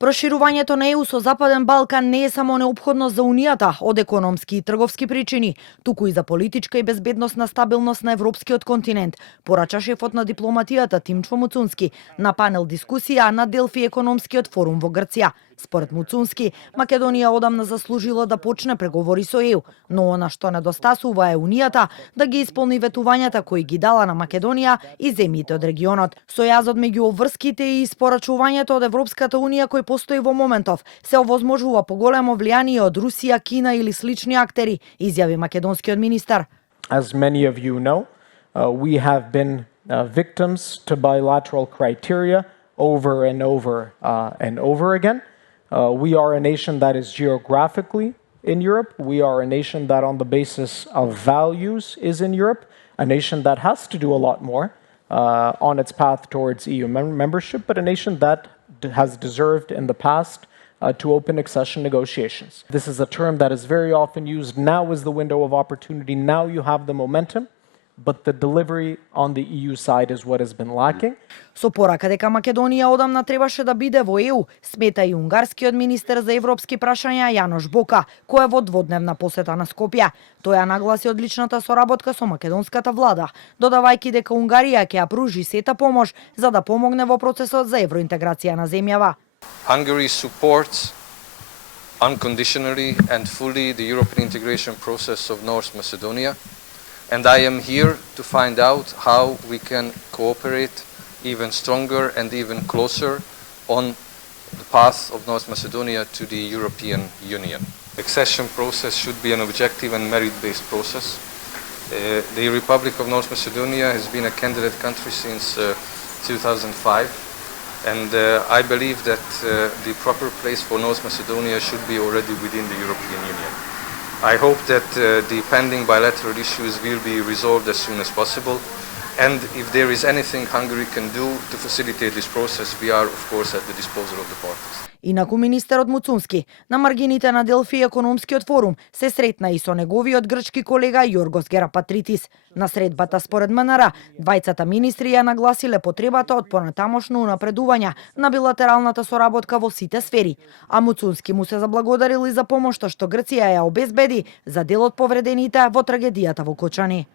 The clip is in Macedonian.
Проширувањето на ЕУ со Западен Балкан не е само неопходно за Унијата од економски и трговски причини, туку и за политичка и безбедносна стабилност на европскиот континент, порача шефот на дипломатијата Тимчо Муцунски на панел дискусија на Делфи економскиот форум во Грција. Според Муцунски, Македонија одамна заслужила да почне преговори со ЕУ, но она што недостасува е Унијата да ги исполни ветувањата кои ги дала на Македонија и земјите од регионот. Сојазот меѓу обврските и испорачувањето од Европската Унија кој постои во моментов се овозможува поголемо влијание од Русија, Кина или слични актери, изјави македонскиот министар. As many of you know, we have been victims to bilateral criteria over and over again. We are a nation that is geographically in Europe. We are a nation that on the basis of values is in Europe. A nation that has to do a lot more on its path towards EU membership, but a nation that has deserved in the past to open accession negotiations. This is a term that is very often used. Now is the window of opportunity. Now you have the momentum. But the delivery on the EU side is what has been lacking. Со порака дека Македонија одамна требаше да биде во ЕУ, смета и унгарскиот министер за европски прашања Јанош Бока, кој е во дводневна посета на Скопје. Тој ја нагласи одличната соработка со македонската влада, додавајќи дека Унгарија ќе ја пружи сета помош за да помогне во процесот за евроинтеграција на земјава. Hungary supports unconditionally and fully the European integration process of North Macedonia. And I am here to find out how we can cooperate even stronger and even closer on the path of North Macedonia to the European Union. The accession process should be an objective and merit-based process. The Republic of North Macedonia has been a candidate country since 2005, and I believe that the proper place for North Macedonia should be already within the European Union. I hope that the pending bilateral issues will be resolved as soon as possible, and if there is anything Hungary can do to facilitate this process, we are of course at the disposal of the parties. Инаку министерот Муцунски на маргините на Делфи економскиот форум се сретна и со неговиот грчки колега Јоргос Герапатритис. На средбата според МНР, двајцата министри ја нагласиле потребата од понатамошно унапредување на билатералната соработка во сите сфери, а Муцунски му се заблагодарил и за помошта што Грција ја обезбеди за дел од повредените во трагедијата во Кочани.